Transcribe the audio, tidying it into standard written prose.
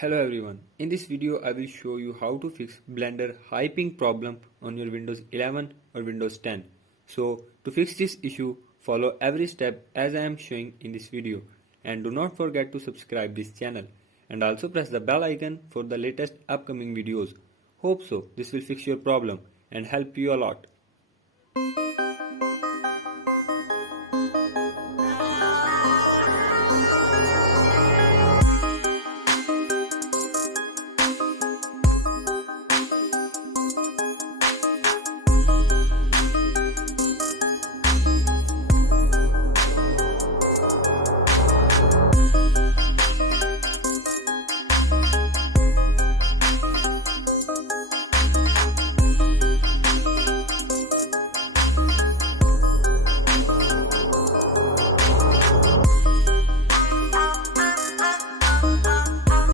Hello everyone, in this video I will show you how to fix Blender high ping problem on your Windows 11 or Windows 10. So to fix this issue, follow every step as I am showing in this video, and do not forget to subscribe this channel and also press the bell icon for the latest upcoming videos. Hope so this will fix your problem and help you a lot.